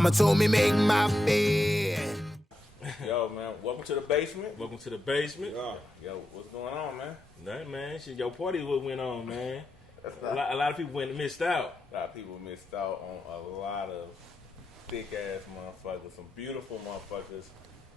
Mama told me make my bed. Yo, man, welcome to the basement. Welcome to the basement. Yo, what's going on, man? Nothing, man. Shit, your party what went on, man. A lot of people missed out. A lot of people missed out on a lot of thick ass motherfuckers, some beautiful motherfuckers,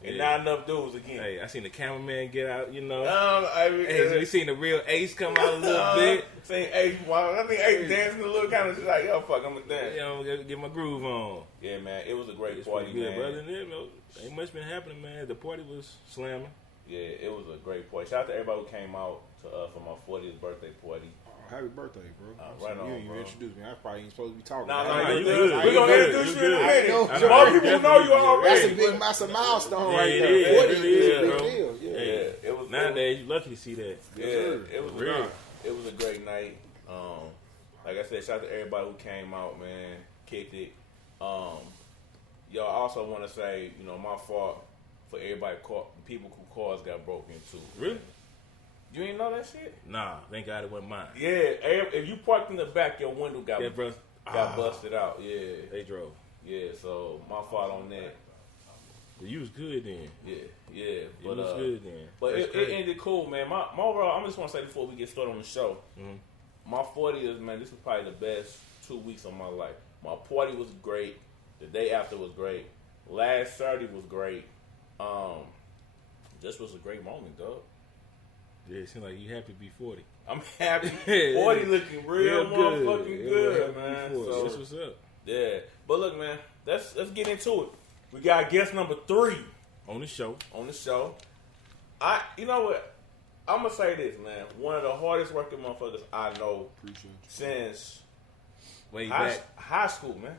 and not enough dudes again. Hey, I seen the cameraman get out, you know. So we seen the real Ace come out a little bit. Seen Ace, I think Ace dancing a little kind of shit like, yo, fuck, I'm gonna dance. You know, get my groove on. Yeah, man, it was a great party, man. But other than that, ain't much been happening, man. The party was slamming. Yeah, it was a great party. Shout out to everybody who came out to for my 40th birthday party. Happy birthday, bro. Right on, you ain't even introduced me. I probably ain't supposed to be talking. Nah, you good. We're gonna introduce you in a minute. Most people know you already. That's a Yeah, milestone right there. it 40 is, is a bro. big deal. Yeah, it was. Nowadays, you lucky to see that. Yeah, it was real. It was a great night. Like I said, shout out to everybody who came out, man, kicked it. Yo, I also want to say, you know, my fault for everybody, people who cars got broken into. Really? You ain't know that shit? Nah, thank God it wasn't mine. Yeah, if you parked in the back, your window got busted out. Yeah, they drove. Yeah, so my fault on that. But you was good then. Yeah. But, was good then. But it ended cool, man. My overall, I just want to say before we get started on the show, my 40th, man, this was probably the best 2 weeks of my life. My party was great. The day after was great. Last Saturday was great. This was a great moment, dog. Yeah, it seems like you happy to be 40. I'm happy. 40 looking real motherfucking good, man. So, that's what's up. Yeah. But look, man, let's get into it. We got guest number 3 on the show. You know what? I'm going to say this, man. One of the hardest working motherfuckers I know since high school, man.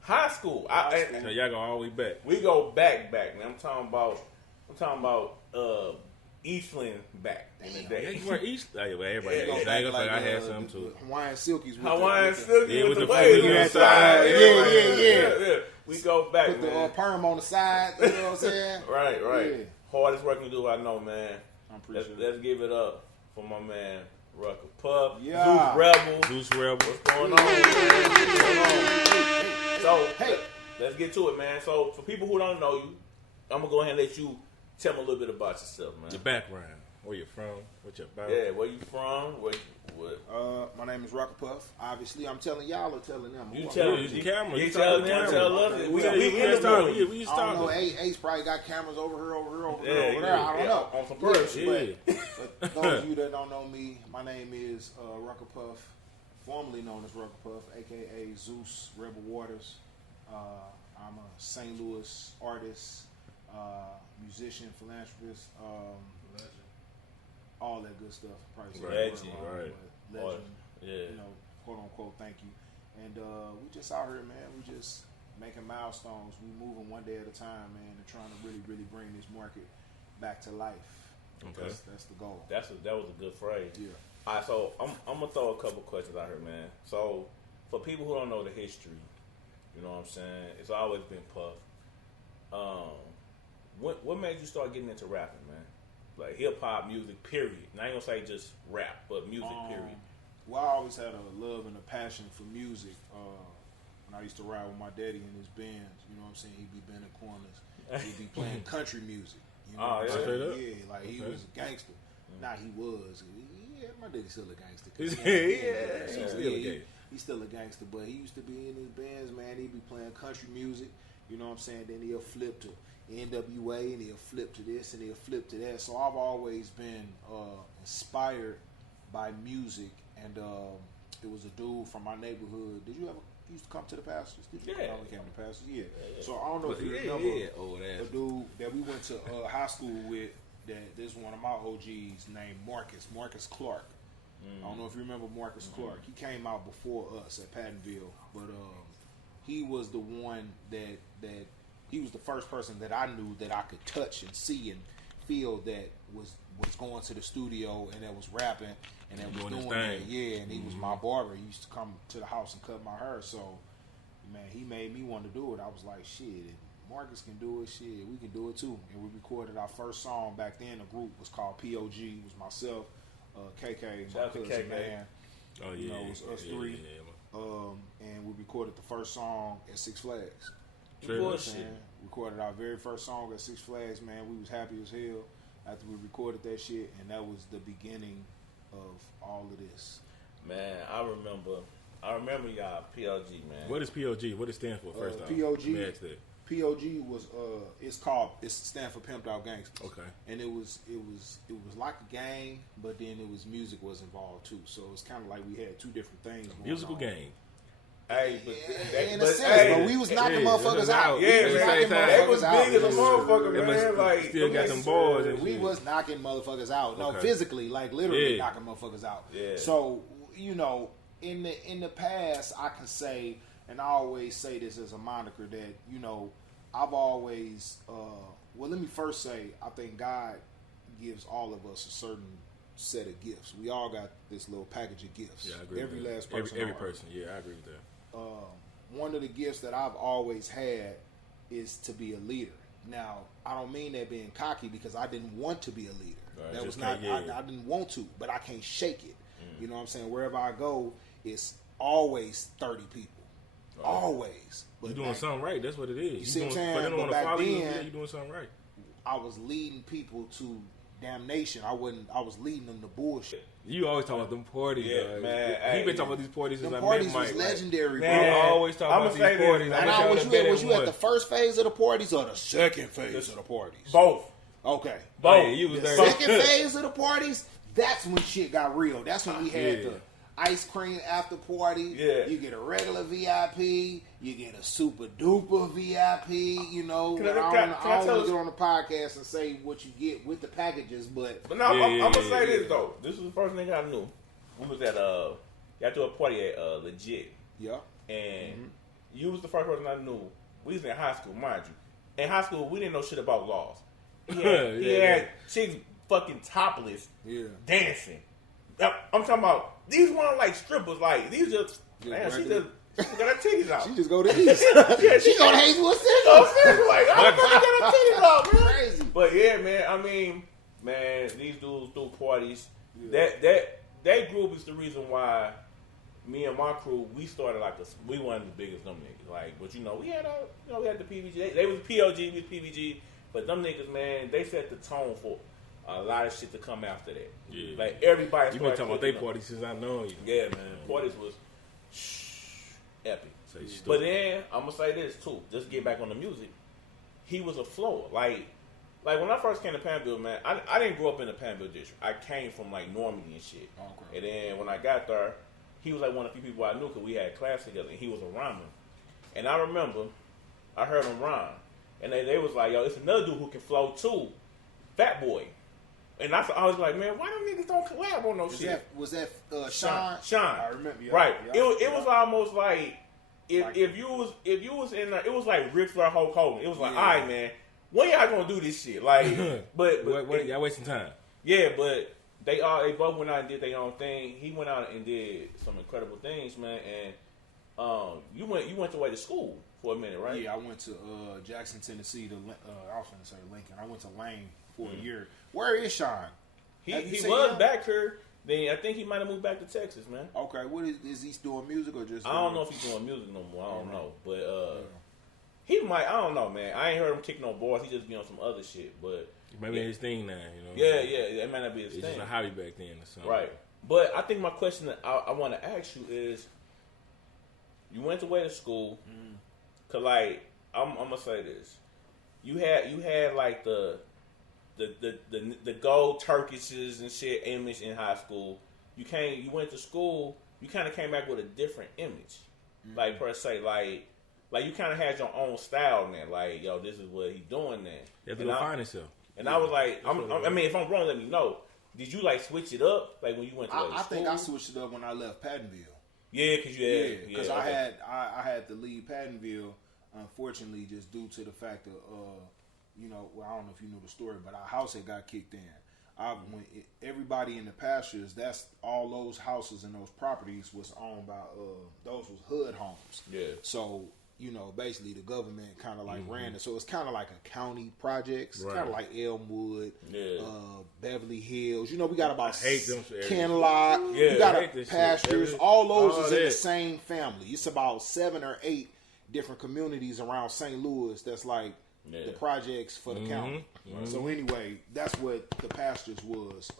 High school. So y'all go all the way back. We go back, man. I'm talking about Eastland back in the day. Yeah, you were East. Everybody. I had some too. Hawaiian Silkies. With the waves on the side. Yeah. We go back, Put man. the perm on the side. You know what I'm saying? Right. Yeah. Hardest working dude I know, man. I'm pretty sure. Let's give it up for my man, Rucka Puff. Yeah. Zeus Rebel. What's going on? So, let's get to it, man. So, for people who don't know you, I'm going to go ahead and let you tell me a little bit about yourself, man. Your background. Where you from? What you about? Yeah, where you from? What? My name is Rucka Puff. Obviously, I'm telling y'all or telling them. You telling the camera. You telling them, tell us. We just talking. We just I don't talking. know. Ace probably got cameras over here, over Yeah, there. I don't know. On some perks. But those of you that don't know me, my name is Rucka Puff, formerly known as Rucka Puff, a.k.a. Zeus Rebel Waters. I'm a St. Louis artist, musician, philanthropist, all that good stuff. Legend. Legend. Yeah. You know, quote unquote, thank you. And we just out here, man. We just making milestones. We moving one day at a time, man, and trying to really, really bring this market back to life. Okay. That's the goal. That was a good phrase. Yeah. All right, so I'm gonna throw a couple questions out here, man. So for people who don't know the history, you know what I'm saying? It's always been Puff. What made you start getting into rapping, man? Like hip hop music, period. And I ain't gonna say just rap, but music, period. Well, I always had a love and a passion for music. When I used to ride with my daddy in his bands, you know what I'm saying? He'd be bending corners. He'd be playing country music. You know what I'm saying? Yeah, like he was a gangster. Nah, he was. Yeah, my daddy's still a gangster. He's still a gangster. He's still a gangster, but he used to be in his bands, man. He'd be playing country music. You know what I'm saying? Then he'll flip to NWA, and he'll flip to this and he'll flip to that. So I've always been inspired by music, and it was a dude from my neighborhood. Did you ever used to come to the Pastors? Did you? Yeah. We came to the Pastors. Yeah. So I don't know if you remember a dude that we went to high school with. That this is one of my OGs named Marcus Clark. I don't know if you remember Marcus Clark. He came out before us at Pattonville, but he was the one that he was the first person that I knew that I could touch and see and feel that was going to the studio and that was rapping and that was doing that. Yeah, and he was my barber. He used to come to the house and cut my hair. So, man, he made me want to do it. I was like, shit, if Marcus can do it, shit, we can do it too. And we recorded our first song back then. The group was called POG. It was myself, KK, my cousin, man. Oh, yeah. You know, it was us three. Yeah. And we recorded the first song at Six Flags. Recorded our very first song at Six Flags, man. We was happy as hell after we recorded that shit, and that was the beginning of all of this. Man, I remember y'all PLG, man. What is PLG? What does it stand for? First off, POG was it stand for Pimped Out Gangsters. Okay. And it was like a gang, but then it was music was involved too. So it's kind of like we had two different things. Musical gang. Hey, but we was knocking motherfuckers out. Yeah, man. They was big as a motherfucker, man. Like, still got them boys. And we was knocking motherfuckers out. No, physically, like literally knocking motherfuckers out. Yeah. So, you know, in the past, I can say, and I always say this as a moniker, that, you know, I've always, well, let me first say, I think God gives all of us a certain set of gifts. We all got this little package of gifts. Yeah, I agree. Every last person. Every person. Yeah, I agree with that. One of the gifts that I've always had is to be a leader. Now, I don't mean that being cocky, because I didn't want to be a leader. Right, that was not. I didn't want to, but I can't shake it. You know what I'm saying? Wherever I go, it's always 30 people. Right. Always. But you're doing something right. That's what it is. You see what I'm saying? For them to want to follow you, you're doing something right. I was leading people to damnation. I was leading them to bullshit. You always talk about them parties, man. He been talking about these parties since I met Mike. Them parties was legendary, man. bro. I always talk about these parties. Was you at the first phase of the parties or the second phase of the parties? Both. Okay. Both. Oh, yeah, you was the there. Second phase of the parties, that's when shit got real. That's when we had the ice cream after party. Yeah. You get a regular VIP. You get a super duper VIP. You know, I don't want to get on the podcast and say what you get with the packages, but no, I'm gonna say this though. This was the first thing I knew. We was at got to a party at Legit. Yeah. And you was the first person I knew. We was in high school, mind you. In high school, we didn't know shit about laws. He had chicks fucking topless, dancing. I'm talking about, these weren't like strippers, like these just, man, she just got her titties out. She just go to East. she go to Hazelwood Central. Like, I'm gonna get her titties out, man. Crazy. But yeah, man, I mean, man, these dudes do parties. Yeah. That group is the reason why me and my crew, we started like we one of the biggest them niggas. Like, but you know, we had the PVG. They was POG, we was PVG. But them niggas, man, they set the tone for a lot of shit to come after that. Yeah. Like, everybody. You been talking about they parties since I know you. Yeah, man. Parties was epic. But then I'm gonna say this too. Just get back on the music. He was a flower. Like when I first came to Panville, man, I didn't grow up in the Panville district. I came from like Normandy and shit. Okay. And then when I got there, he was like one of the few people I knew because we had class together, and he was a rhymer. And I remember I heard him rhyme, and they was like, yo, it's another dude who can flow too, Fat Boy. And I was like, man, why them niggas don't collab on no shit? Was that Sean? Sean. I remember. Yeah, right. Yeah, it was almost like if you was in there, it was like Ric Flair, Hulk Hogan. It was like, all right, man, when y'all gonna do this shit? Like, but y'all wasting time. Yeah, but they both went out and did their own thing. He went out and did some incredible things, man. And you went away to school for a minute, right? Yeah, I went to Jackson, Tennessee. I was going to say Lincoln. I went to Lane for a year. Where is Sean? He was back here. Then I think he might have moved back to Texas, man. Okay, what is he doing music or just? I don't know if he's doing music no more. I don't know, but he might. I don't know, man. I ain't heard him kick no balls. He just be on some other shit, but maybe his thing now. You know. Yeah, it might not be his thing. It's just a hobby back then or something. Right, but I think my question that I want to ask you is, you went away to school, cause like I'm gonna say this. you had like the gold Turkishes and shit image in high school. You went to school. You kind of came back with a different image, like per se, like you kind of had your own style now. Like, yo, this is what he doing now. You have to go find yourself. And I was like, I mean, if I'm wrong, let me know. Did you like switch it up, like when you went to I school? think I switched it up when I left Pattonville. Yeah, because I had to leave Pattonville, unfortunately, just due to the fact of well, I don't know if you know the story, but our house had got kicked in. Everybody in the pastures, that's all those houses and those properties was owned by those was hood homes. Yeah. So basically the government kind of like ran it. So it's kind of like a county projects, kind of like Elmwood, Beverly Hills. We got about Kenlock. Yeah, you got pastures. All those is in the same family. It's about 7 or 8 different communities around St. Louis. That's like the projects for the county. So anyway, that's what the pastures was.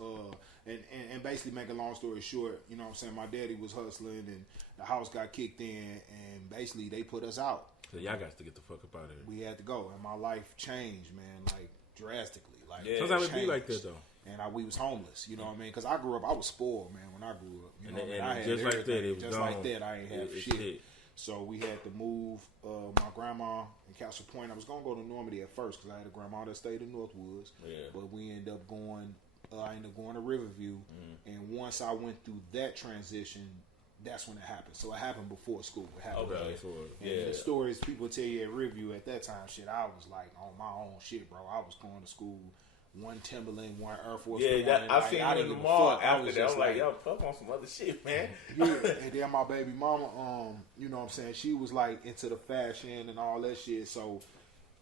And basically, make a long story short, what I'm saying, my daddy was hustling and the house got kicked in and basically they put us out. So y'all got to get the fuck up out of here. We had to go and my life changed, man, like drastically. Like sometimes it be like that though. And we was homeless, you know what I mean? Because I grew up, I was spoiled, man, when I grew up. You know what I mean? I had just like that, it was just gone. like that, I ain't have shit. So we had to move my grandma in Castle Point. I was going to go to Normandy at first because I had a grandma that stayed in Northwoods. Yeah. But we ended up going, I ended up going to Riverview. And once I went through that transition, that's when it happened. So it happened before school. It happened. Okay. And the stories people tell you at Riverview at that time, shit, I was like on my own shit, bro. I was going to school. One Timberland, one Air Force. Yeah, I seen you in the mall after that. I was like, yo, Puff on some other shit, man. Yeah, and then my baby mama, you know what I'm saying, she was like into the fashion and all that shit. So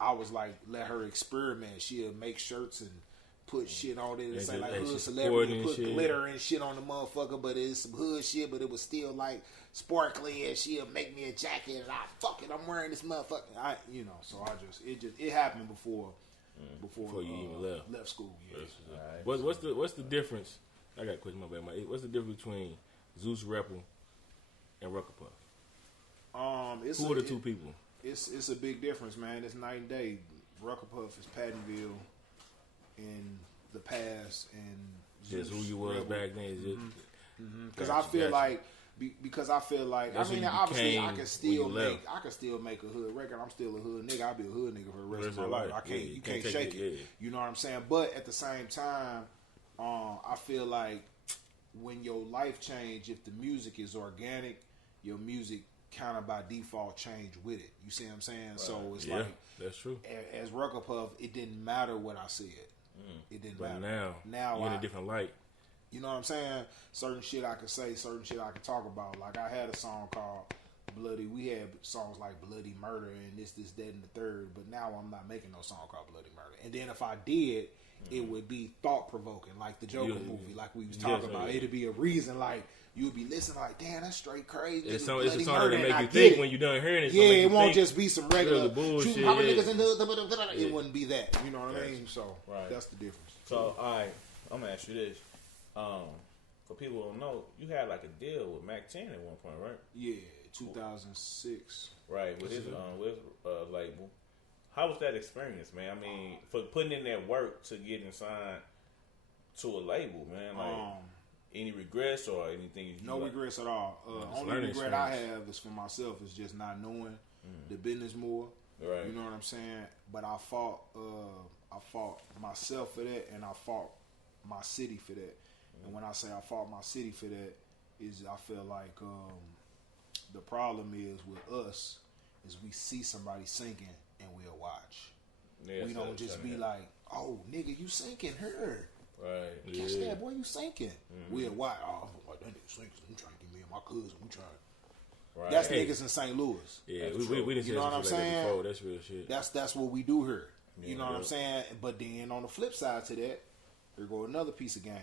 I was like, let her experiment. She'll make shirts and put shit on it and say like hood celebrity, put glitter and shit on the motherfucker, but it's some hood shit, but it was still like sparkly, and she'll make me a jacket and I'm wearing this motherfucker. So it happened before you even left school. Yeah. Right. What's the difference? I got a question, my bad. What's the difference between Zeus Rebel and Rucka Puff? Who are the two people? It's a big difference, man. It's night and day. Rucka Puff is Pattonville in the past, and just who you was back then. Because I feel like. I mean, obviously, I can still make a hood record. I'm still a hood nigga. I'll be a hood nigga for the rest of my life. You can't shake it. Yeah. You know what I'm saying? But at the same time, I feel like when your life change, if the music is organic, your music kind of by default change with it. You see what I'm saying? Right. So it's like that's true. As Rucka Puff, it didn't matter what I said. It didn't matter. Now you're in a different light. You know what I'm saying? Certain shit I could say, certain shit I could talk about. Like I had a song called Bloody. We had songs like Bloody Murder and this, that, and the third. But now I'm not making no song called Bloody Murder. And then if I did, it would be thought provoking, like the Joker movie, like we was talking about. It'd be a reason, like you'd be listening, like, damn, that's straight crazy. It's a song that make you think when you done hearing it. Yeah, it won't just be some regular bullshit. It wouldn't be that. You know what I mean? So that's the difference. So all right, I'm gonna ask you this. For people who don't know, you had like a deal with Mac 10 at one point, right? Yeah, 2006. Right, with his label. How was that experience, man? I mean, for putting in that work to getting signed to a label, man. Like, any regrets or anything? No regrets at all. Only regret I have is for myself is just not knowing the business more. Right. You know what I'm saying? But I fought myself for that, and I fought my city for that. And when I say I fought my city for that, is I feel like the problem is with us is we see somebody sinking and we'll watch. Yeah, we don't just be like, oh, nigga, you sinking her. Right. Catch that, boy, you sinking. We'll watch. Oh, that nigga sinking. I'm trying to get me and my cousin. We trying. Right. That's niggas in St. Louis. Yeah, we didn't see what I'm saying? Before. That's real shit. That's what we do here. Yeah, you know what I'm saying? But then on the flip side to that, here go another piece of game.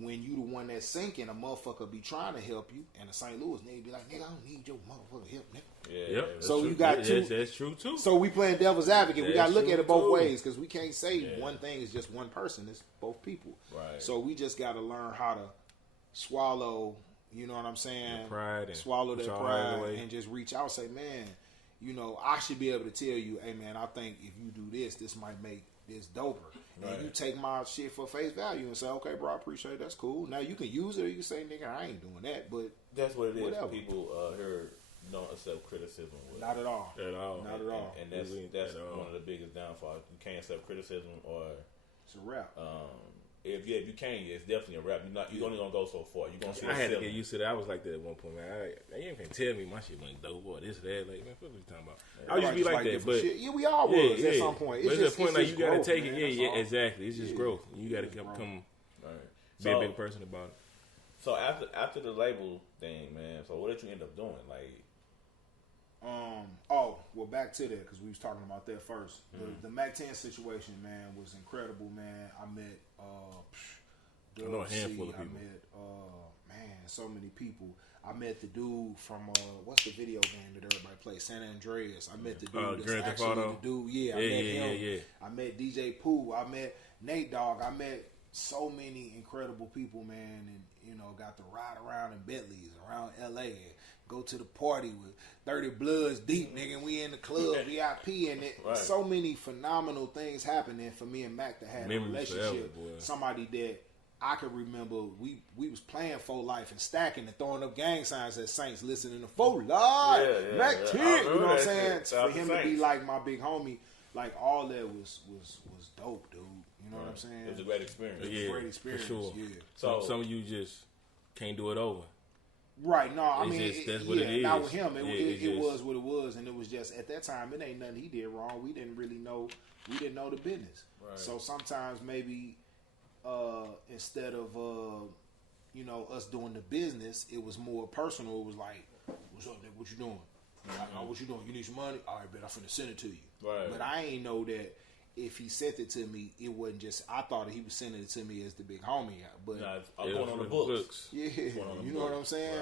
When you the one that's sinking, a motherfucker be trying to help you, and a St. Louis nigga be like, nigga, I don't need your motherfucker help, nigga. Yeah, yep. So true. You got two. That's true too. So we playing devil's advocate. We got to look at it both ways because we can't say one thing is just one person. It's both people. Right. So we just got to learn how to swallow. You know what I'm saying? Pride and swallow that pride and just reach out. And say, man, you know, I should be able to tell you, hey man, I think if you do this, this might make this doper. Right. And you take my shit for face value and say, okay, bro, I appreciate it. That's cool. Now you can use it or you can say, nigga, I ain't doing that. But that's what it is. Whatever. People here don't accept criticism. Not at all. Not at all. And that's one of the biggest downfalls. You can't accept criticism, or it's a wrap. If you can, it's definitely a rap. You're only gonna go so far. You're gonna see. I had to get used to that. I was like that at one point, man. You can't tell me my shit went dope or this, that. Like, man, what are you talking about? I used to be like that, but shit. Yeah, we all was at some point. But it's a point like you gotta growth, take man. it. Yeah, exactly. It's just growth. You gotta come be a big person about it. So after the label thing, man. So what did you end up doing? Like, well, back to that because we was talking about that first. The Mac 10 situation, man, was incredible, man. I met I know a handful of people. I met so many people. I met the dude from what's the video game that everybody plays, San Andreas. I met the dude that's actually the dude. Yeah, I met him. Yeah. I met DJ Pooh. I met Nate Dogg. I met so many incredible people, man, and you know, got to ride around in Bentleys around LA and go to the party with 30 Bloods deep, nigga, and we in the club, VIP, and so many phenomenal things happening for me and Mac to have a relationship. Somebody that I could remember, we was playing For Life and stacking and throwing up gang signs at Saints, listening to For Life, Mac 10, you know what I'm saying? For him to be like my big homie, like all that was dope, dude. You know what I'm saying? It was a great experience. It was a great experience, for sure. Yeah. So some of you just can't do it over. Right, no, I mean, that's what it is. Not with him. It was what it was, and it was just at that time. It ain't nothing he did wrong. We didn't really know. We didn't know the business. Right. So sometimes maybe instead of you know, us doing the business, it was more personal. It was like, "What's up, nigga? What you doing? What you doing? You need some money? All right, bet I'm finna send it to you." Right. But I ain't know that. If he sent it to me, it wasn't just. I thought he was sending it to me as the big homie, but I'm going on the books. Yeah, you know what I'm saying.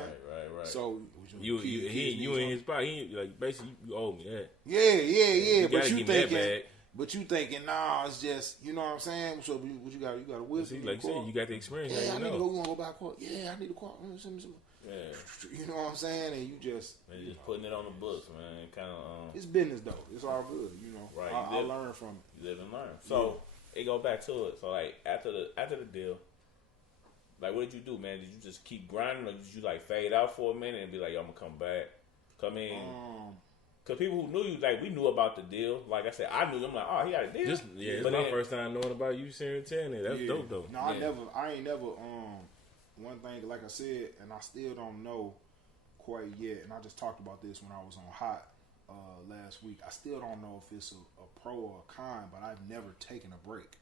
Right. So you in his spot. He like basically you owe me that. Yeah. But you thinking, nah, it's just, you know what I'm saying. So what you got? You got a whistle. Like I said, you got the experience. Yeah, I need to go. You want to go buy a quart? Yeah, I need a quart. Yeah, you know what I'm saying, and you just putting it on the books, man. Kind of it's business though. It's all good, you know. Right, I learn from it. You live and learn. So it go back to it. So like after the deal, like what did you do, man? Did you just keep grinding, or did you like fade out for a minute and be like, "Yo, I'm gonna come back"? Cause people who knew you, like we knew about the deal. Like I said, I knew them. Like, oh, he got a deal. It's my first time knowing about you, Sarah Tanner. That's dope though. No, I ain't never. One thing, like I said, and I still don't know quite yet, and I just talked about this when I was on Hot last week. I still don't know if it's a pro or a con, but I've never taken a break.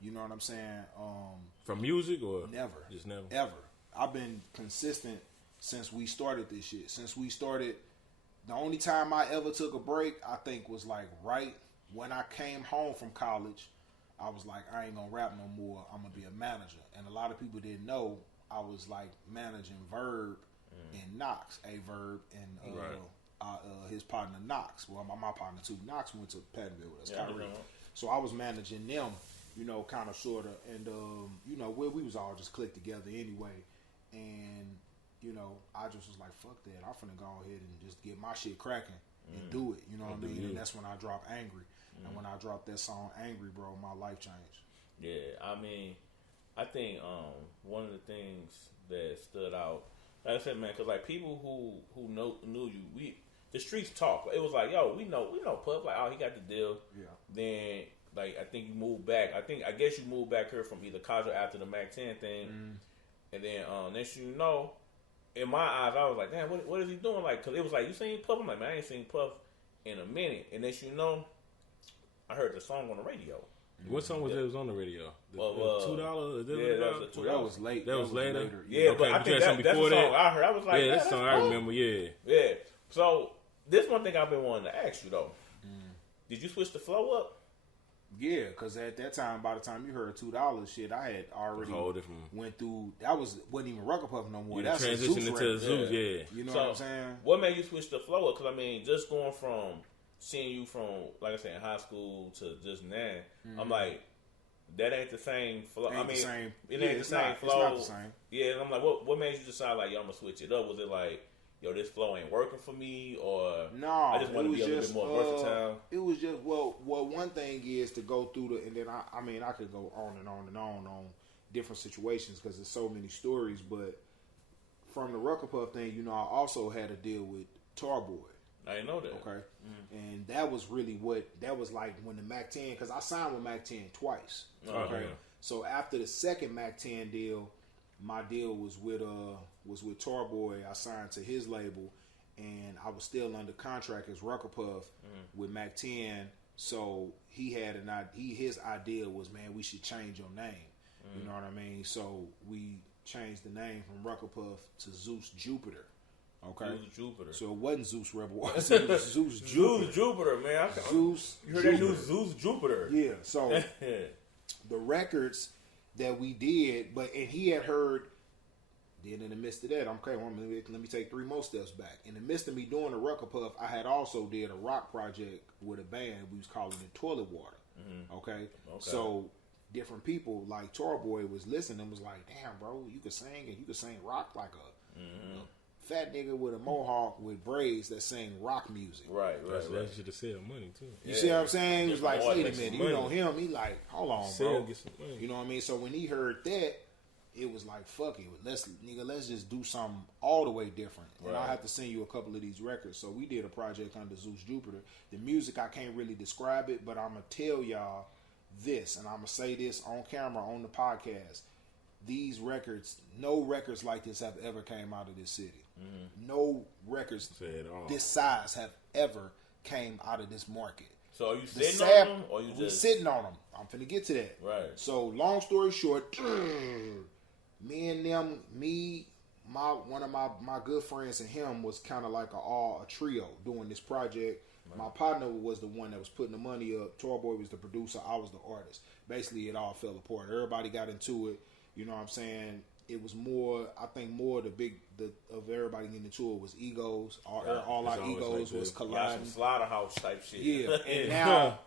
You know what I'm saying? From music or? Never. Just never? Ever. I've been consistent since we started this shit. Since we started, the only time I ever took a break, I think, was like right when I came home from college. I was like, I ain't gonna rap no more. I'm gonna be a manager. And a lot of people didn't know I was like managing Verb and Knox, Verb and his partner Knox. Well, my partner too. Knox went to Pattonville with us. So I was managing them, you know, kind of sort of, and you know, we was all just clicked together anyway. And you know, I just was like, fuck that. I'm finna go ahead and just get my shit cracking and do it. You know what I mean? And that's when I dropped Angry. And when I dropped that song Angry, bro, my life changed. Yeah, I mean, I think one of the things that stood out, like I said, man, because like people who knew you, the streets talk. It was like, yo, we know Puff. Like, oh, he got the deal. Yeah. Then like I think you moved back. I guess you moved back here from either college or after the Mac 10 thing. And then next you know, in my eyes, I was like, damn, what is he doing? Like, cause it was like, you seen Puff? I'm like, man, I ain't seen Puff in a minute. And next you know, I heard the song on the radio. What song was that was on the radio? $2? That was late. That was later. Yeah, but I think that's the song I heard. I was like, that song I remember. Yeah. So this one thing I've been wanting to ask you though. Did you switch the flow up? Yeah, because at that time, by the time you heard $2 shit, I had already went through. Wasn't even Rucka Puff no more. That's transitioning into Zeus. Yeah. You know what I'm saying? What made you switch the flow up? Because I mean, just going from seeing you from, like I said, in high school to just now, I'm like, that ain't the same flow. It ain't the same flow. It's not the same. Yeah, and I'm like, what made you decide like, yo, I'm gonna switch it up? Was it like yo, this flow ain't working for me, or no, I just want to be a little bit more versatile? It was just one thing is to go through and then I mean I could go on and on and on different situations because there's so many stories. But from the Rucka Puff thing, you know, I also had to deal with Tarboy. I didn't know that. Okay, and that was really that was like when the Mac 10, because I signed with Mac 10 twice. Okay, yeah. So after the second Mac 10 deal, my deal was with Tarboy. I signed to his label, and I was still under contract as Rucka Puff with Mac 10. So he had his idea was, man, we should change your name. You know what I mean? So we changed the name from Rucka Puff to Zeus Jupiter. Okay. Zeus Jupiter. So it wasn't Zeus Rebel Waters. It was Zeus Jupiter. Zeus Jupiter, man. Zeus. You heard Jupiter. that new Zeus Jupiter? Yeah. So the records that we did, and he had heard. Then in the midst of that, okay, let me take 3 more steps back. In the midst of me doing the Rucka Puff, I had also did a rock project with a band. We was calling it Toilet Water. Okay. So different people like Tarboy was listening and was like, damn, bro, you could sing and you could sing rock like a fat nigga with a mohawk with braids that sing rock music. Right. That should have sell money too. You see what I'm saying? He was like, wait a minute, you money. know him? He like, hold on, Sell, bro. get some money. You know what I mean? So when he heard that, it was like, fuck it, let's just do something all the way different. And I have to send you a couple of these records. So we did a project under Zeus Jupiter. The music, I can't really describe it, but I'm gonna tell y'all this, and I'm gonna say this on camera on the podcast. These records, no records like this have ever came out of this city. No records this size have ever came out of this market. So are you sitting on them, or you we just sitting on them? I'm finna get to that. Right. So long story short, one of my good friends and him was kind of like a trio doing this project. Right. My partner was the one that was putting the money up. Tarboy was the producer. I was the artist. Basically, it all fell apart. Everybody got into it. You know what I'm saying? It was more, I think more of everybody getting into it was egos. All our egos was colliding. Some slaughterhouse type shit. Yeah,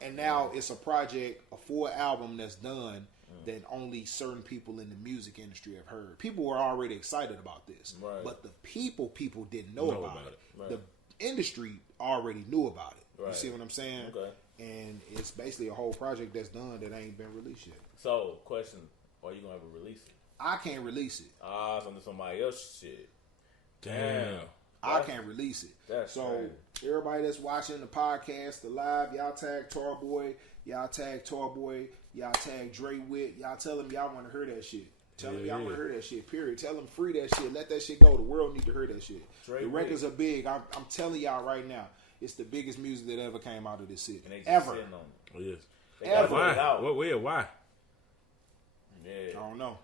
and now it's a project, a full album that's done that only certain people in the music industry have heard. People were already excited about this, but the people didn't know about it. Right. The industry already knew about it. Right. You see what I'm saying? Okay. And it's basically a whole project that's done that ain't been released yet. So, question: are you gonna ever release it? I can't release it. It's under somebody else's shit. Damn. I can't release it. That's so crazy. Everybody that's watching the podcast, the live, y'all tag Tarboy, y'all tag Dre Witt, y'all tell them y'all want to hear that shit. Tell them y'all want to hear that shit, period. Tell them free that shit. Let that shit go. The world need to hear that shit. The records are big. I'm telling y'all right now, it's the biggest music that ever came out of this city. And they ever. Sitting on it. Oh, yes. Ever. Why? Why? Yeah. I don't know.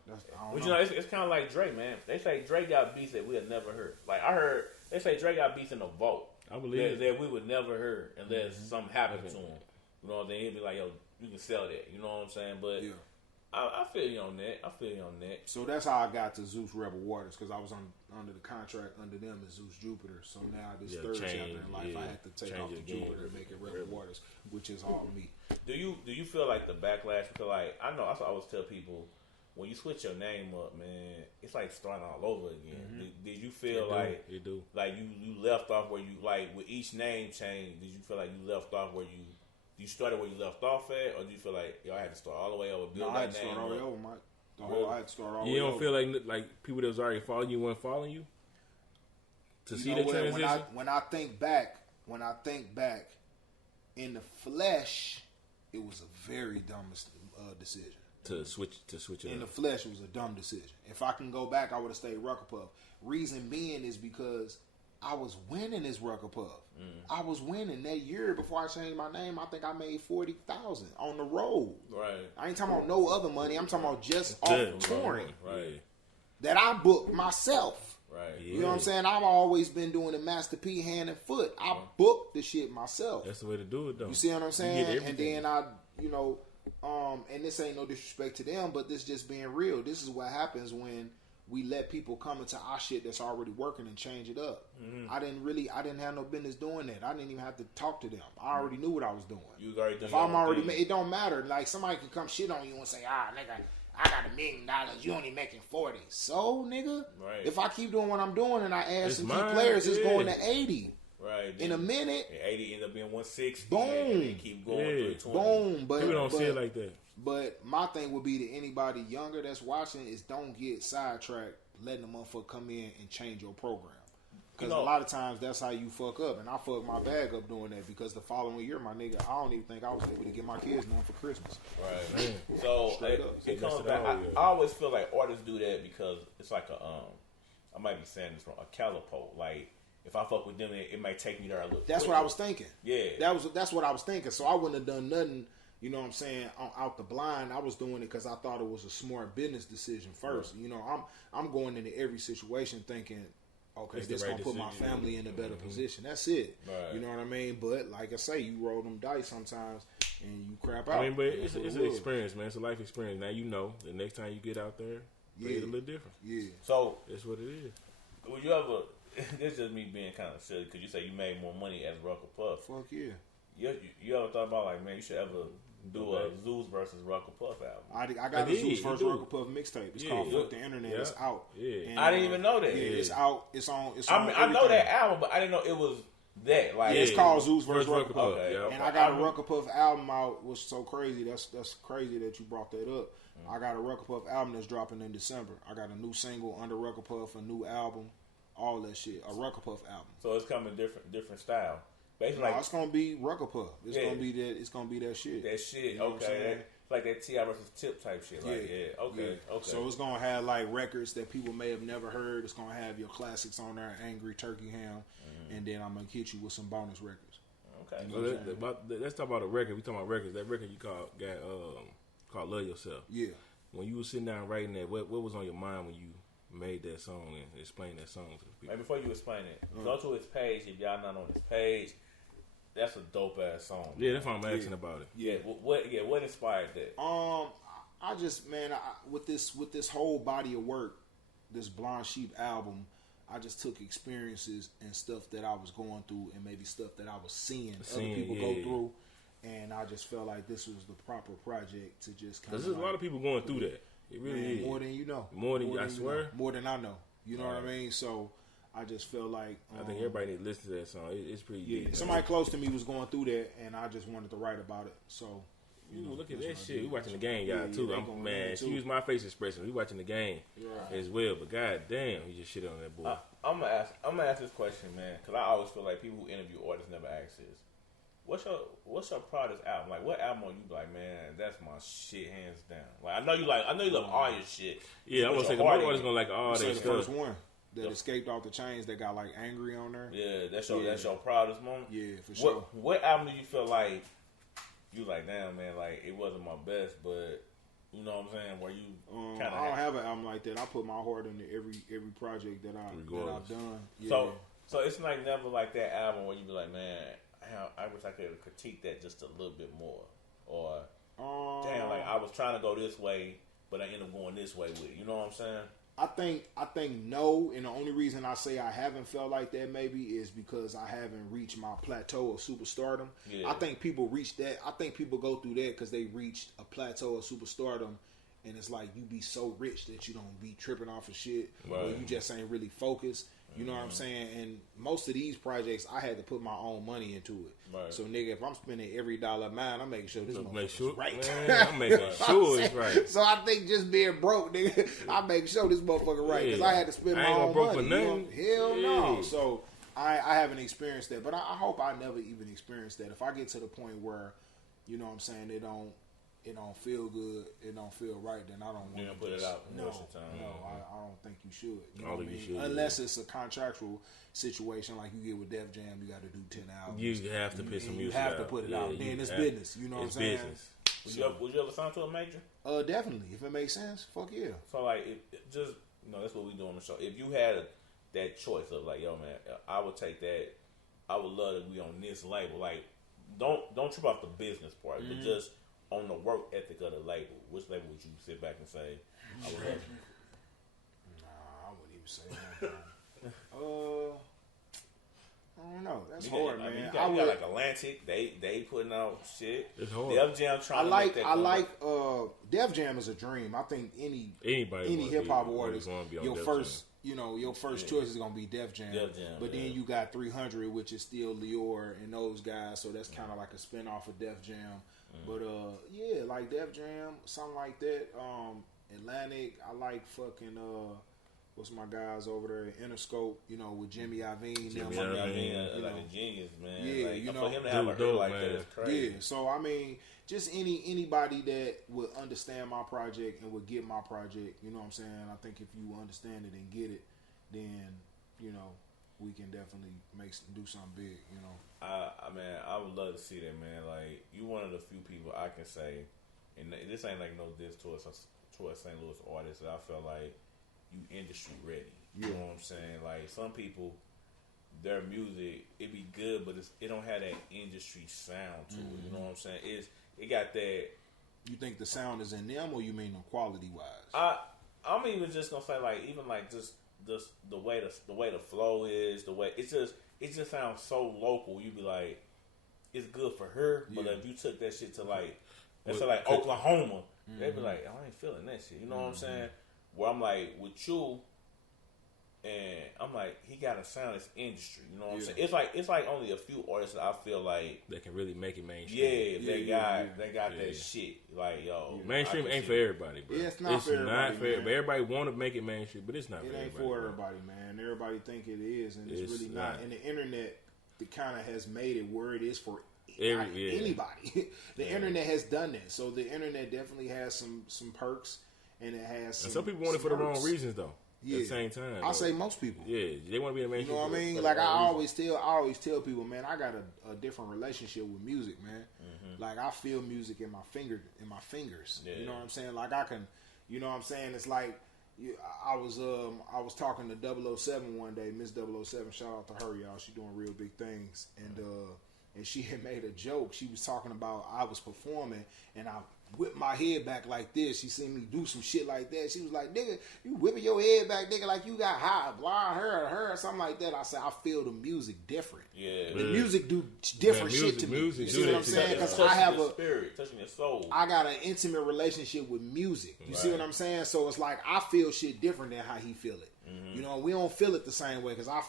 But you know, it's kind of like Drake, man. They say Drake got beats that we had never heard. Like I heard, they say Drake got beats in the vault. I believe that we would never heard unless something happened to him. You know what I'm saying? He'd be like, yo, you can sell that. You know what I'm saying? But yeah. I feel you on that. So that's how I got to Zeus Rebel Waters, because I was under the contract under them as Zeus Jupiter. So now this third chapter in life, I had to take off the Jupiter and make it Rebel Waters, which is all me. Do you feel like the backlash? Because like I know, I always tell people, when you switch your name up, man, it's like starting all over again. Did you feel like you left off where you, like with each name change? Did you feel like you left off where you started where you left off at, or do you feel like y'all had to start all the way over? I had to start all the way over, Mike. I had to start all the way over. You don't feel like people that was already following you weren't following you? See the transition? When I think back, in the flesh, it was a very dumb decision. To switch it in up. The flesh, it was a dumb decision. If I can go back, I would have stayed Rucka Puff. Reason being is because I was winning this Rucka Puff. I was winning that year before I changed my name. I think I made $40,000 on the road. Right. I ain't talking about no other money. I'm talking about just off touring. Right. That I booked myself. Right. You know what I'm saying? I've always been doing the Master P hand and foot. I booked the shit myself. That's the way to do it, though. You see what I'm saying? And then and this ain't no disrespect to them, but this just being real. This is what happens when we let people come into our shit that's already working and change it up. I didn't have no business doing that. I didn't even have to talk to them. I already knew what I was doing. You already done. If I'm already, it don't matter. Like somebody can come shit on you and say, nigga, I got $1 million. You only making 40. So, nigga, right. if I keep doing what I'm doing and I add some key mine, players, it's going to 80. Right. In a minute. 80 end up being 160. Boom. And then keep going 320. Boom. But people don't see it like that. But my thing would be to anybody younger that's watching is don't get sidetracked letting the motherfucker come in and change your program. Because a lot of times that's how you fuck up. And I fucked my bag up doing that because the following year, my nigga, I don't even think I was able to get my kids none for Christmas. Right. Man. So it comes back. I always feel like artists do that because it's like I might be saying this wrong, a calipo. Like, if I fuck with them, it might take me there a little That's quicker. what I was thinking. Yeah. That's what I was thinking. So I wouldn't have done nothing, you know what I'm saying, out the blind. I was doing it because I thought it was a smart business decision first. Right. You know, I'm going into every situation thinking, okay, this gonna put my family in a better position. That's it. Right. You know what I mean? But like I say, you roll them dice sometimes and you crap out. I mean, but it's an experience, man. It's a life experience. Now you know the next time you get out there, it's a little different. Yeah. So that's what it is. Would you ever? This is just me being kind of silly because you say you made more money as Rucka Puff. Fuck yeah. You ever thought about like, man, you should ever do a Zeus versus Rucka Puff album? I got a Zeus versus Rucka Puff mixtape. It's called Fuck the Internet. It's out. Yeah. And, I didn't even know that. Yeah, it's out. It's on. I know that album, but I didn't know it was that. Like, it's called Zeus versus Rucka Puff. Okay. And I got a Rucka Puff album out, which is so crazy. That's crazy that you brought that up. I got a Rucka Puff album that's dropping in December. I got a new single under Rucka Puff, a new album, all that shit. A Rucka Puff album. So it's coming different style. Basically, no, it's gonna be Rucka Puff. It's gonna be that. It's gonna be that shit. That shit. You know okay. Like that T.I. versus Tip type shit. Like, okay. So it's gonna have like records that people may have never heard. It's gonna have your classics on there, Angry Turkey Ham, and then I'm gonna hit you with some bonus records. Okay. You know let's talk about a record. We talking about records. That record you called Love Yourself. Yeah. When you were sitting down writing that, what was on your mind when you made that song and explained that song to the people? Hey, before you explain it, go to his page. If y'all not on his page, that's a dope ass song. Yeah, that's why I'm asking about it. Yeah, what inspired that? I just, man, with this whole body of work, this Blonde Sheep album, I just took experiences and stuff that I was going through and maybe stuff that I was seeing other people go through, and I just felt like this was the proper project to just kind of. Because there's a lot of people going through that. It really is. More than you know. More than I swear. More than I know. You know what I mean? So I just feel like I think everybody need to listen to that song. It's pretty deep. Somebody close to me was going through that, and I just wanted to write about it. So, look at that shit. We watching the game, y'all too. Man, excuse my face expression. We watching the game as well. But god damn, he just shit on that boy. I'm gonna ask this question, man, because I always feel like people who interview artists never ask this. What's your proudest album? Like, what album are you like, man, that's my shit hands down? Like, I know you love all your shit. Yeah, I'm gonna say the most artists gonna like all that stuff. The first one that escaped off the chains that got like Angry on there. Yeah, that's your proudest moment. Yeah, for sure. What album do you feel like you like, damn man, like it wasn't my best, but you know what I'm saying? Where you kind of I don't have an album like that. I put my heart into every project that I've done. Yeah. So it's like never like that album where you be like, man, I wish I could critique that just a little bit more, or damn, like I was trying to go this way, but I ended up going this way with it. You know what I'm saying? I think no, and the only reason I say I haven't felt like that maybe is because I haven't reached my plateau of superstardom. Yeah. I think people reach that. I think people go through that because they reached a plateau of superstardom, and it's like you be so rich that you don't be tripping off of shit, or you just ain't really focused. You know what I'm saying? And most of these projects, I had to put my own money into it. Right. So, nigga, if I'm spending every dollar of mine, I'm making sure this motherfucker's right. Man, I'm making sure it's right. So I think just being broke, nigga, I make sure this motherfucker right. Because I had to spend my own money. For nothing. Hell no. So I haven't experienced that. But I hope I never even experience that. If I get to the point where, you know what I'm saying, it don't feel good, it don't feel right, then I don't want to put it out. No, I don't think you should. You know what I mean? Unless it's a contractual situation like you get with Def Jam, you got to do 10 albums. You have to put some music out. You have to put it out. Then it's business. You know what I'm saying? Business. Would you ever sign to a major? Definitely. If it makes sense, fuck yeah. So like, just that's what we do on the show. If you had that choice of like, yo man, I would take that. I would love to be on this label. Like, don't trip off the business part, but just on the work ethic of the label. Which label would you sit back and say, I would love it? Nah, I wouldn't even say that. I don't know. No, that's hard, man. You got like Atlantic. They putting out shit. It's hard. Def Jam trying to make that. I like Def Jam is a dream. I think any hip hop artist, your first choice is gonna be Def Jam. But then you got 300, which is still Lior and those guys. So that's kind of like a spinoff of Def Jam. But like Def Jam, something like that. Atlantic. I like fucking what's my guys over there at Interscope, with Jimmy Iovine. Jimmy Iovine, like a genius, man. Yeah, for him to have a career like that is crazy. Yeah, so I mean, just anybody that would understand my project and would get my project, you know what I'm saying? I think if you understand it and get it, then, we can definitely do something big, I would love to see that, man. Like, you one of the few people I can say, and this ain't like no diss towards St. Louis artists, that I feel like you industry ready. You know what I'm saying? Like, some people, their music, it be good, but it don't have that industry sound to it. You know what I'm saying? It got that. You think the sound is in them, or you mean quality wise? I'm even just gonna say, like, even like just the way the flow is, the way it just sounds so local. You be like, it's good for her, but if you took that shit to like, let's say like Oklahoma, they'd be like, I ain't feeling that shit. You know what I'm saying? Where I'm like, with you, and I'm like, he got a sound that's industry. You know what I'm saying? It's like only a few artists that I feel like they can really make it mainstream. Yeah, they got that shit. Like, yo, mainstream ain't for everybody, bro. Yeah, it's not for everybody. Everybody want to make it mainstream, but it's not. It ain't for everybody, man. Everybody think it is, and it's really not. And the internet, it kind of has made it where it is for anybody. The internet has done that, so the internet definitely has some perks. And it has some people want it for the wrong reasons, though. Yeah. At the same time, I say most people. Yeah, they want to be in the mainstream. You know what I mean? Like I always tell people, man, I got a different relationship with music, man. Like I feel music in my fingers. Yeah. You know what I'm saying? Like I can, you know what I'm saying? It's like I was talking to 007 one day, Miss 007. Shout out to her, y'all. She doing real big things, and she had made a joke. She was talking about I was performing and I whipped my head back like this. She seen me do some shit like that. She was like, nigga, you whipping your head back, nigga, like you got high, blind her or something like that. I said, I feel the music different. Yeah. The music do different shit to me. You see what I'm saying? Because I have a spirit, touching your soul. I got an intimate relationship with music. You see what I'm saying? So it's like I feel shit different than how he feel it. You know, we don't feel it the same way because I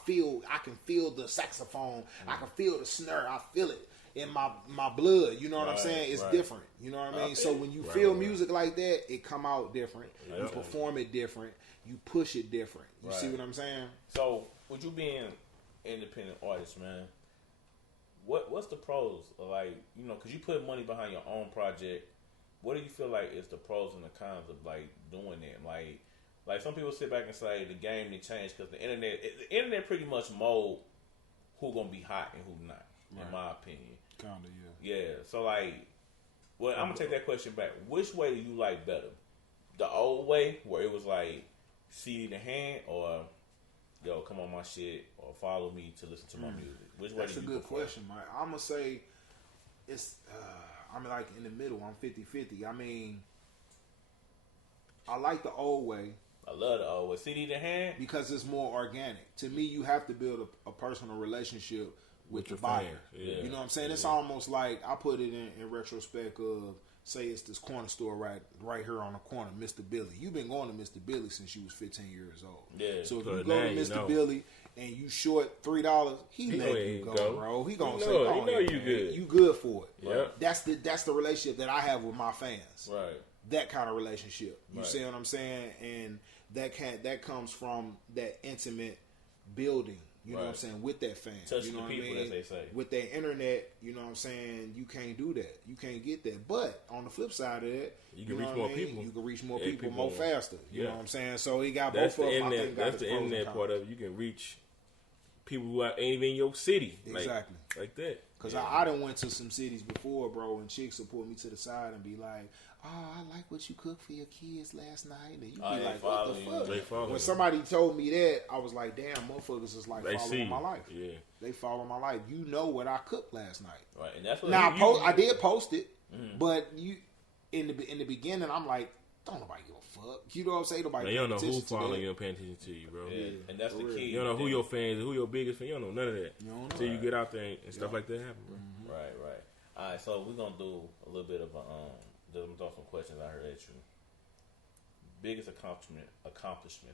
can feel the saxophone. I can feel the snare. I feel it in my blood. You know what I'm saying? It's different. You know what I mean? So when you feel music like that, it come out different. You perform it different. You push it different. You see what I'm saying? So with you being independent artist, man, what's the pros? Like, you know, because you put money behind your own project. What do you feel like is the pros and the cons of like doing it? Like some people sit back and say the game didn't change because the internet pretty much mold who gonna be hot and who not. In my opinion, kinda, yeah. So like, well, I'm gonna take that question back. Which way do you like better? The old way, where it was like CD in the hand, or yo, come on my shit, or follow me to listen to my music. Which way? That's a good question, Mike. I'm gonna say it's. I'm like in the middle. I'm 50-50. I mean, I like the old way. I love the old way. CD in the hand because it's more organic. To me, you have to build a personal relationship with the buyer. Yeah. You know what I'm saying? It's almost like I put it in retrospect of say it's this corner store right here on the corner, Mr. Billy. You've been going to Mr. Billy since you was 15 years old. Yeah. So if you go to Mr. Billy and you short $3, he let you go, bro. He gonna say, "Oh, you good. You good for it." Yeah. That's the relationship that I have with my fans. Right. That kind of relationship. You see what I'm saying? And that comes from that intimate building. You know what I'm saying? With that fan. Touching you know the people, what I mean? As they say. With that internet, you know what I'm saying? You can't do that. You can't get that. But on the flip side of that, you can reach more people. You can reach more people more faster. You know what I'm saying? So he got both of them. That's the internet part of it. You can reach people who ain't even in your city. Exactly. Like that. Because I done went to some cities before, bro, and chicks will pull me to the side and be like, "Oh, I like what you cooked for your kids last night." And you be like, "What the fuck?" When somebody told me that, I was like, "Damn, motherfuckers is like following my life." Yeah, they follow my life. You know what I cooked last night, right? And that's what I did post it, but you in the beginning, I'm like, "Don't nobody give a fuck. You know what I'm saying? Nobody. Man, you don't know who following you and paying attention to you, bro. Yeah, and that's the key. You don't know who your fans, who your biggest fan. You don't know none of that until you get out there and stuff like that happen, bro. Mm-hmm. Right. All right, so we're gonna do a little bit of a I'm gonna throw some questions I heard at you. Biggest accomplishment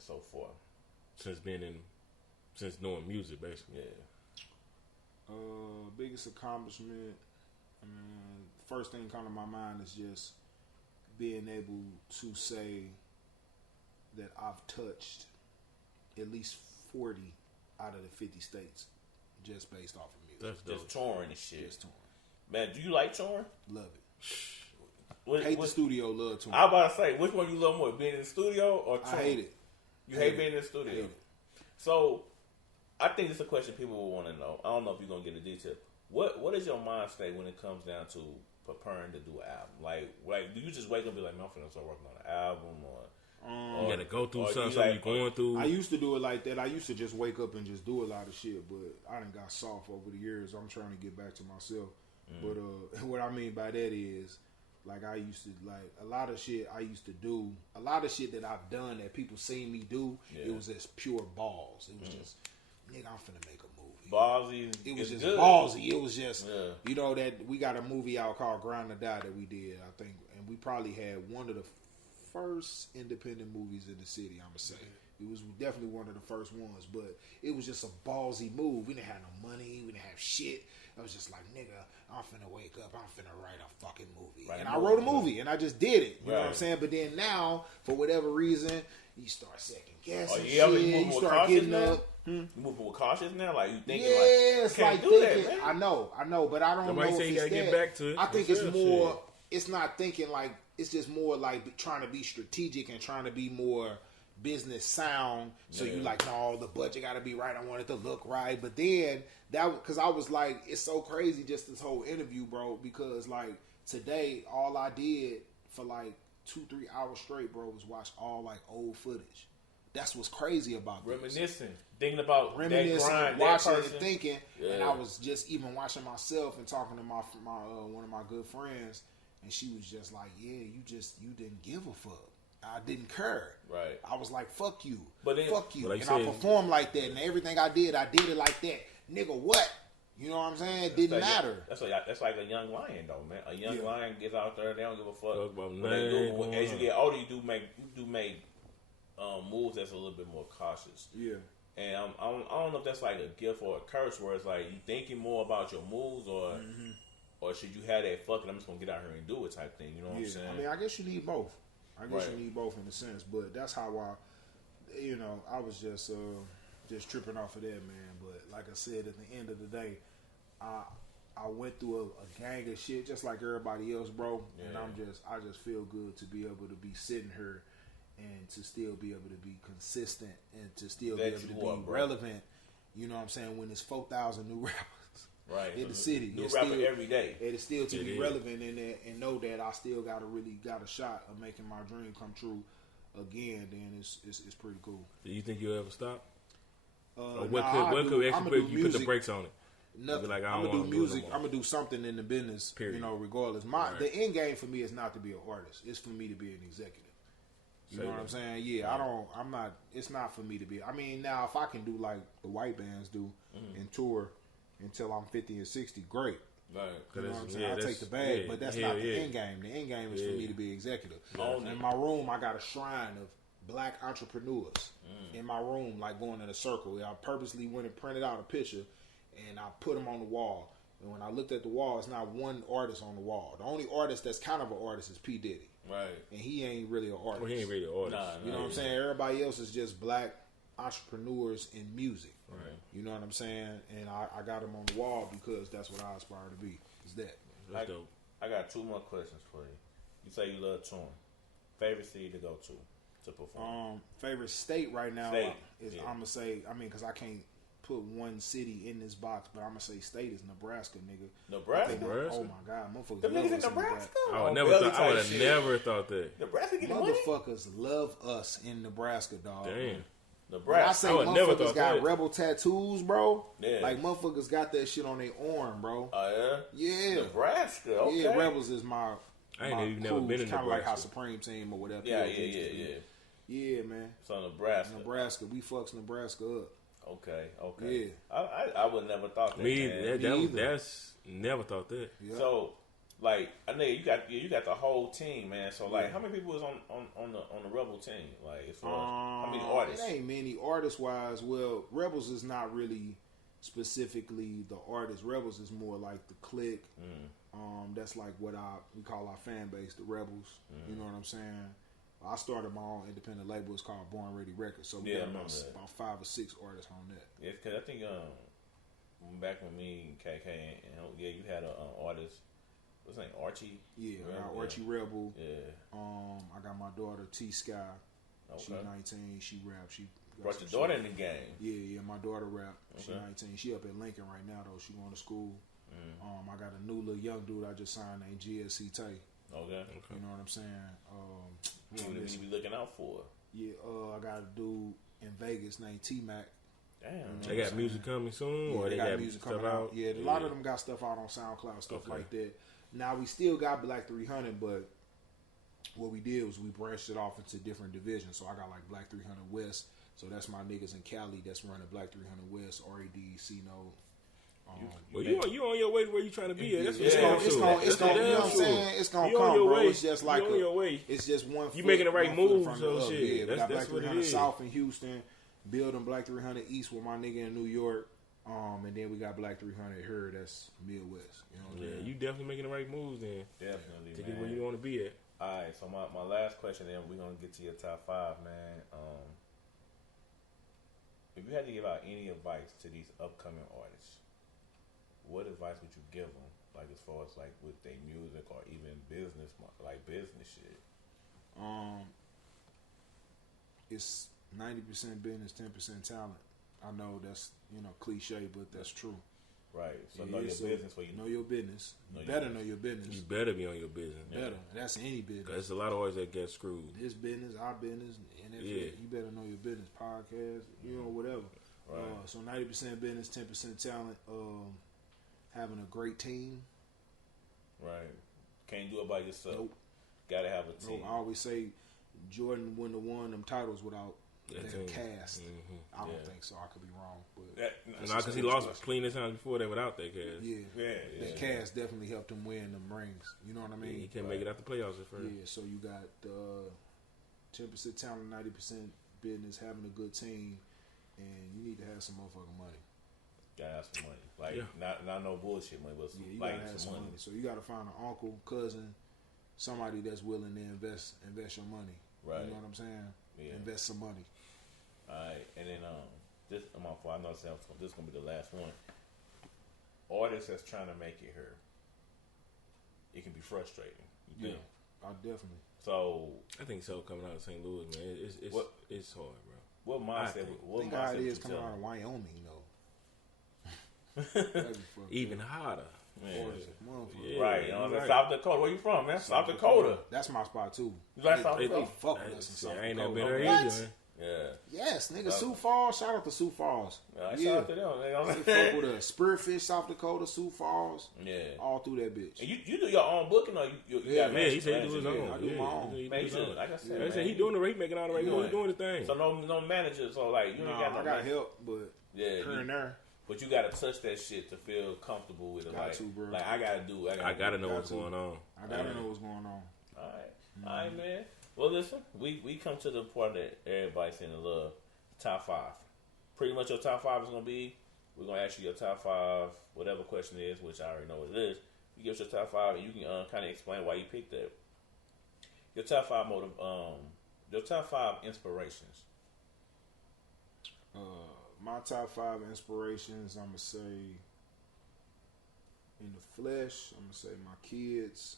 so far since knowing music, basically. Yeah. Biggest accomplishment. First thing come to my mind is just being able to say that I've touched at least 40 out of the 50 states just based off of music. That's dope. Just touring and shit. Just touring. Man, do you like touring? Love it. Hate the studio, love touring. I was about to say, which one you love more, being in the studio or touring? I hate it. You hate being in the studio? Hate it. So, I think this is a question people will want to know. I don't know if you're going to get the detail. What is your mind state when it comes down to preparing to do an album? Like, do you just wake up and be like, man, I'm finna start working on an album, or you gotta go through something like, you're going through? I used to do it like that. I used to just wake up and just do a lot of shit, but I done got soft over the years. I'm trying to get back to myself. But what I mean by that is, like, I used to, like, a lot of shit I used to do, a lot of shit that I've done that people seen me do, it was just pure balls. It was just, nigga, I'm finna make a movie. Ballsy. It was just good. ballsy. It was just, you know, that we got a movie out called Grind or Die that we did, I think, and we probably had one of the first independent movies in the city, I'm gonna say. It was definitely one of the first ones, but it was just a ballsy move. We didn't have no money. We didn't have shit. I was just like, nigga, I'm finna wake up. I'm finna write a fucking movie. And I wrote a movie, and I just did it. You know what I'm saying? But then now, for whatever reason, you start second guessing shit. You start getting up. You moving with cautious now? Like, you thinking it's like do thinking. That, I know, but I don't know if say you gotta it's get that. back to it. I think it's more. It's not thinking like. It's just more like trying to be strategic and trying to be more business sound. So you like, no, the budget got to be right. I want it to look right. But then because I was like, it's so crazy just this whole interview, bro. Because like today, all I did for like 2-3 hours straight, bro, was watch all like old footage. That's what's crazy about this. Thinking about that grind, watching that and person. thinking. And I was just even watching myself and talking to my one of my good friends. And she was just like, yeah, you didn't give a fuck. I didn't care. Right. I was like, fuck you. But fuck you. Like and I performed like that. And everything I did it like that. Nigga, what? You know what I'm saying? It didn't matter. That's like a young lion, though, man. A young lion gets out there, they don't give a fuck. As you get older, you do make moves that's a little bit more cautious. Yeah. And I don't know if that's like a gift or a curse, where it's like you thinking more about your moves, or should you have that fucking I'm just gonna get out here and do it type thing. You know what I'm saying? I mean, I guess you need both. You need both in a sense, but that's how I was just tripping off of that, man. But like I said, at the end of the day, I went through a gang of shit just like everybody else, bro. Yeah. And I just feel good to be able to be sitting here and to still be able to be consistent and to still be able to be relevant. You know what I'm saying? When there's 4,000 new rappers in the city, new rapper every day, it is still to be relevant in that and know that I still got a shot of making my dream come true again. Then it's pretty cool. Do you think you'll ever stop? What could actually you put the brakes on it? Nothing. Like, I'm gonna do music. I'm gonna do something in the business. Period. You know, regardless. The end game for me is not to be an artist. It's for me to be an executive. You know what I'm saying? Yeah, I'm not. It's not for me to be. I mean, now if I can do like the white bands do and tour until I'm 50 and 60, great. Right. You know what I'm saying? I'll take the bag, but that's not the end game. The end game is for me to be executive. In my room, I got a shrine of black entrepreneurs in my room, like going in a circle. I purposely went and printed out a picture and I put them on the wall. And when I looked at the wall, it's not one artist on the wall. The only artist that's kind of an artist is P. Diddy. Right. And he ain't really an artist. Well, he ain't really an artist. You know what I'm saying? Everybody else is just black entrepreneurs in music. Right. You know what I'm saying? And I got them on the wall because that's what I aspire to be. Is that. That's dope. I got 2 more questions for you. You say you love touring. Favorite city to go to perform? Favorite state right now is I'm gonna say. I mean, because I can't put one city in this box, but I'm gonna say state is Nebraska, nigga. Nebraska? Oh my god, motherfuckers. The niggas in Nebraska? I would have never thought that. Nebraska getting money? Motherfuckers love us in Nebraska, dog. Damn. Nebraska. When I say motherfuckers got that. rebel tattoos, bro. Yeah. Like motherfuckers got that shit on their arm, bro. Oh yeah. Yeah. Nebraska. Okay. Yeah, rebels is my I ain't even never been in Nebraska. Kind of like how Nebraska. Supreme Team or whatever. Yeah. Yeah, man. So Nebraska. Nebraska. We fucks Nebraska up. Okay. Yeah. I would never thought that. Me, man. that's never thought that. Yeah. So, like, I know you got the whole team, man. So, like, how many people was on the Rebel team? Like, as far as how many artists? It ain't many artist wise. Well, Rebels is not really specifically the artist. Rebels is more like the clique. That's like what we call our fan base, the Rebels. You know what I'm saying? I started my own independent label. It's called Born Ready Records. So we got about 5 or 6 artists on that. Yeah, because I think back when me and KK and you had an artist. What's his name? Archie. Yeah, I got Archie Rebel. Yeah. I got my daughter T Sky. Okay. She's 19. She rap. She brought your daughter in the game. Yeah. My daughter rap. She's Okay. 19. She up at Lincoln right now though. She going to school. I got a new little young dude I just signed named GSC Tay. Okay. You know what I'm saying? Who you be looking out for? Yeah, I got a dude in Vegas named T Mac. Damn. They got music coming soon, or they got music stuff coming out. Yeah, a lot of them got stuff out on SoundCloud, stuff like that. Now we still got Black 300, but what we did was we branched it off into different divisions. So I got like Black 300 West. So that's my niggas in Cali that's running Black 300 West, RAD, C-No. Well, you on your way to where you trying to be at. That's It's gonna, you know what I'm saying? It's gonna come, bro. It's just like it's just one. You making the right moves, so shit. shit. Yeah, we got Black what 300 it is. South in Houston, building Black 300 East with my nigga in New York, and then we got Black 300 here. That's Midwest. You know what I'm saying? You definitely making the right moves then. Definitely, to man. get where you want to be at. All right, so my last question, then we're gonna get to your top 5, man. If you had to give out any advice to these upcoming artists, what advice would you give them? Like as far as like with their music or even business, like business shit. It's 90% business, 10% talent. I know that's cliche, but that's true. Right. So know your business. Know your business. You better know your business. You better be on your business. Better. That's any business. There's a lot of artists that get screwed. This business, our business, and you better know your business. Podcast, whatever. Right. So 90% business, 10% talent. Having a great team. Right. Can't do it by yourself. Nope. Gotta have a team. I always say Jordan wouldn't have won them titles without that cast. I don't think so. I could be wrong, but because he lost clean as times before that without that cast. That cast definitely helped him win them rings. You know what I mean? He can't make it out the playoffs at first. Yeah, so you got 10% talent, 90% business, having a good team, and you need to have some motherfucking money. Gotta have some money, like not no bullshit money, but you gotta have some money. So you gotta find an uncle, cousin, somebody that's willing to invest your money. Right. You know what I'm saying? Yeah. Invest some money. All right, and then this I'm off for. I know this is gonna be the last one. Artists that's trying to make it here, it can be frustrating. You think? I definitely. So I think so. Coming out of St. Louis, man, it's hard, bro. What mindset? I think how it is coming out of Wyoming, though. Even harder. Man. Yeah, right. South Dakota. Where you from, man? South Dakota. That's my spot too. You like South Dakota? Fuck with us in South Dakota. I ain't never been there either, man. Yeah. Yes, nigga. Sioux Falls. Shout out to Sioux Falls. Shout out to them. They fuck with us. Spearfish, South Dakota, Sioux Falls. Yeah. All through that bitch. And you do your own booking, or you he said he do his own. I do my own. Like I said, man. He doing the right, making all the right moves, doing the thing. So no manager. So like you ain't got no. I got help, but here and there. But you gotta touch that shit to feel comfortable with it. Bro. Like I gotta know what's going on. I gotta know what's going on. All right, man. Well, listen, we come to the part that everybody's in the love. Top 5. Pretty much your top 5 is gonna be. We're gonna ask you your top 5, whatever question it is, which I already know what it is. You give us your top 5, and you can kind of explain why you picked that. Your top 5 your top 5 inspirations. My top 5 inspirations, I'm gonna say in the flesh, I'm gonna say my kids.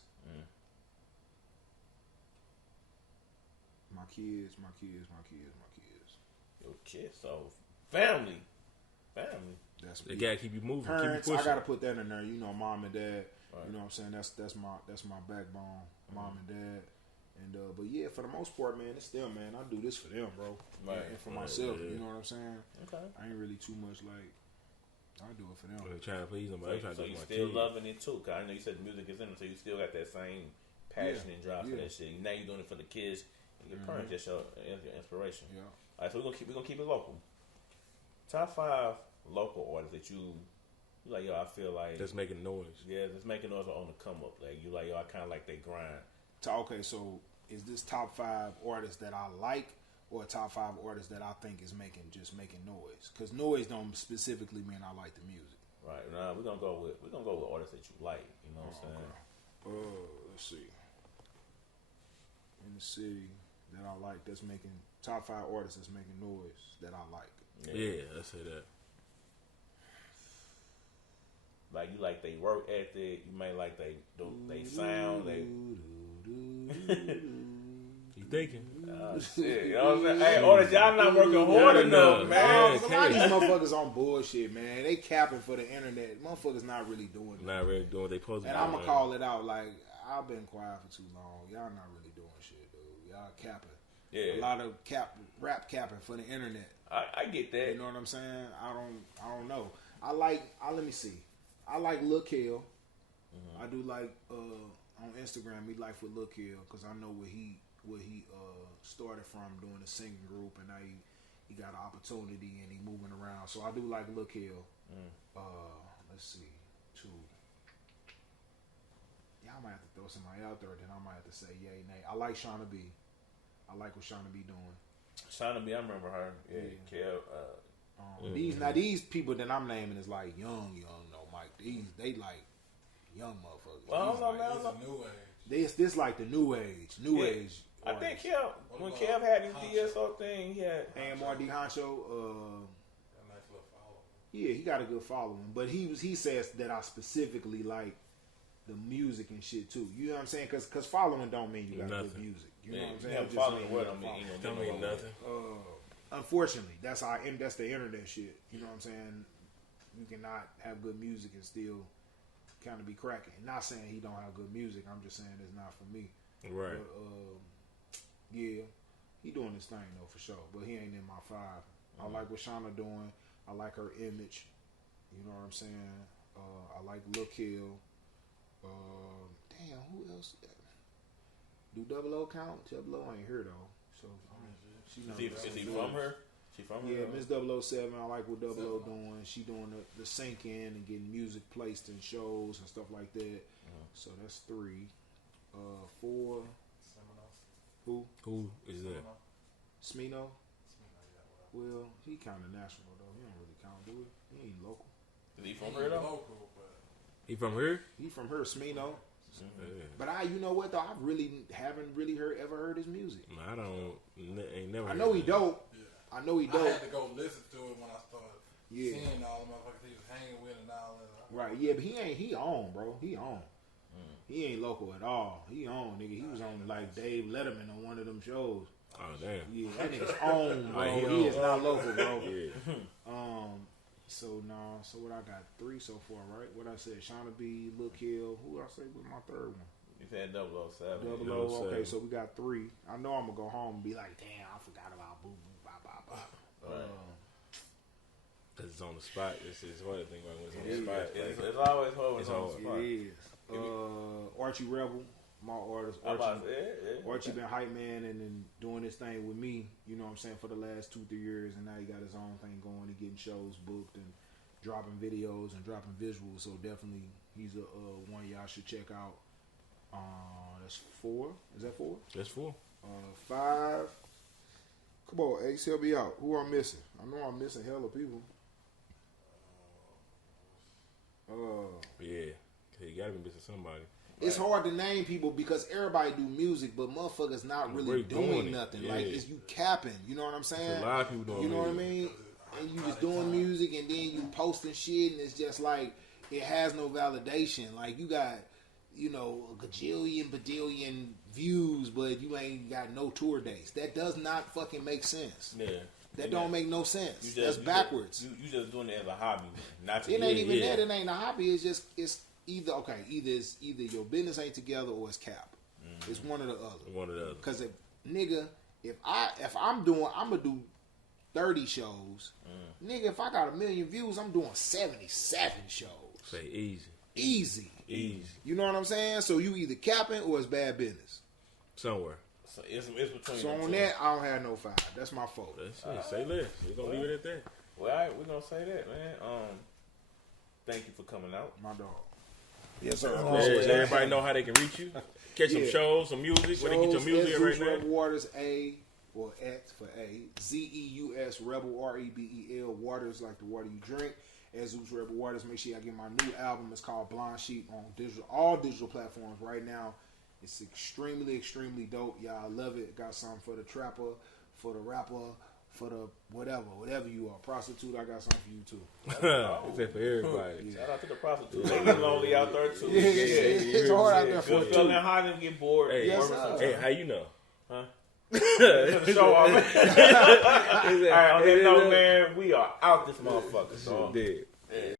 My kids. Your kids, so family. That's they gotta keep you moving. Parents, keep you I pushing. gotta put that in there. Mom and dad. Right. You know what I'm saying? That's my backbone. Mom and dad. And but yeah, for the most part, man, it's them, man. I do this for them, bro. Right. And for myself. You know what I'm saying? Okay. I ain't really too much like. I do it for them. I'm trying to please them. So you still loving it too? Cause I know you said music is in it, so you still got that same passion and drive for that shit. Now you're doing it for the kids and your parents. Just your inspiration. Yeah. All right, so we're gonna keep it local. Top 5 local artists that you like, yo, I feel like that's making noise. Yeah, that's making noise on the come up. Like you like, yo, I kind of like they grind. Okay, so is this top 5 artists that I like, or top 5 artists that I think is making noise? Because noise don't specifically mean I like the music. Right. Now we're gonna go with artists that you like. You know what I'm saying? Let's see. In the city that I like, that's making top 5 artists that's making noise that I like. Yeah, let's say that. Like you like they work ethic, you may like they sound, they. You thinking? Shit, you know what I'm saying? Hey, artists, y'all not working hard enough, man. A lot of these motherfuckers on bullshit, man. They capping for the internet. Motherfuckers not really doing it. Not really doing what they supposed to do. And I'm going to call it out. Like, I've been quiet for too long. Y'all not really doing shit, dude. Y'all capping. Yeah. A lot of rap capping for the internet. I get that. You know what I'm saying? I don't know. Let me see. I like Lil Kel. I do like on Instagram. He like for Lil Kel because I know where he started from doing a singing group, and now he got an opportunity and he moving around. So I do like Lil Kel. Let's see, 2. Yeah, I might have to throw somebody out there. Then I might have to say yay, nay. I like Shauna B. I like what Shauna B doing. Shauna B, I remember her. Yeah, Kel. These people that I'm naming is like young, no, Mike. They like young motherfuckers. Well, I don't know, man. New age. This like the new age. Age. I think when Kev had his DSO thing, he had AMRD Honcho. A nice little follow. Yeah, he got a good following, but he says that I specifically like the music and shit too. You know what I'm saying? Because following don't mean you got good music. You know what I'm saying? Yeah, following the word don't mean nothing. Unfortunately, that's the internet shit. You know what I'm saying? You cannot have good music and still kind of be cracking. Not saying he don't have good music. I'm just saying it's not for me. Right. But, yeah, he doing his thing though for sure. But he ain't in my 5. I like what Shauna doing. I like her image. You know what I'm saying? I like Lil Kel. Damn, who else? Do Double O count? Double O ain't here though. So is he from her? She from her? Yeah, Miss 007. I like what Double O doing. She doing the sync in and getting music placed in shows and stuff like that. So that's 3. 4. Who is that? Smino. Well, he kind of national though. He don't really count, do it. He ain't local. Is he from here though? Local, but he from here? He from her, Smino. Yeah. But you know what though? I really haven't really ever heard his music. I ain't never. I know he dope. Yeah. I know he dope. I had to go listen to it when I started seeing all the motherfuckers he was hanging with and all that. Right? Yeah, but he on, bro. He on. He ain't local at all. He on, nigga. He was on like Dave Letterman on one of them shows. Oh damn. Yeah, that nigga's on, bro. He is not local, bro. Yeah. So what I got 3 so far, right? What I said, Shauna B, Lil Kel. Who I say was my 3rd one? You said 007. 00. Okay, so we got 3. I know I'm gonna go home and be like, damn, I forgot about boo boo bop bop bop. Cause it's on the spot. It's hard to think about when it's on the spot. It's always hard when it's on the spot. It is. Archie Rebel, my artist. Archie been hype man and then doing this thing with me, you know what I'm saying, for the last 2-3 years, and now he got his own thing going. He getting shows booked and dropping videos and dropping visuals. So definitely he's a one y'all should check out. That's 4. Is that 4? That's 4. 5. Come on, Ace, help me out. Who I'm missing? I know I'm missing hella people. Yeah. You gotta be missing somebody. It's hard to name people because everybody do music, but motherfuckers not really doing nothing. Yeah. Like, it's you capping. You know what I'm saying? It's a lot of people doing You know what I mean? And you just doing music, and then you posting shit, and it's just like, it has no validation. Like, you got, you know, a bajillion views, but you ain't got no tour dates. That does not fucking make sense. Yeah. That don't make no sense. That's backwards. You just doing it as a hobby, not to. It ain't even that. It ain't a hobby. It's either either your business ain't together or it's cap. It's one or the other. One or the other. Because if I'm gonna do 30 shows. Nigga, if I got 1 million views, I'm doing 77 shows. Say easy. Easy. Easy. You know what I'm saying? So you either capping or it's bad business. Somewhere. So it's between. So on that, I don't have no 5. That's my fault. Say less. We're gonna leave it at that. Well, all right, we're gonna say that, man. Thank you for coming out, my dog. Yes, sir. Let everybody know how they can reach you. Catch some shows, some music. Where they get your music right now? Rebel Waters, X for A. Zeus Rebel Rebel Waters, like the water you drink. Zeus Rebel Waters. Make sure y'all get my new album. It's called Blind Sheep on all digital platforms right now. It's extremely dope. Y'all love it. Got something for the trapper, for the rapper, for the whatever you are. Prostitute, I got something for you too. Except for everybody. Shout out to the prostitute. They get lonely out there too. It's hard out there for feeling hot and get bored. Hey, how you know? Huh? Show off. All right, on that note, man, we are out this motherfucker. So. Dead. Yeah.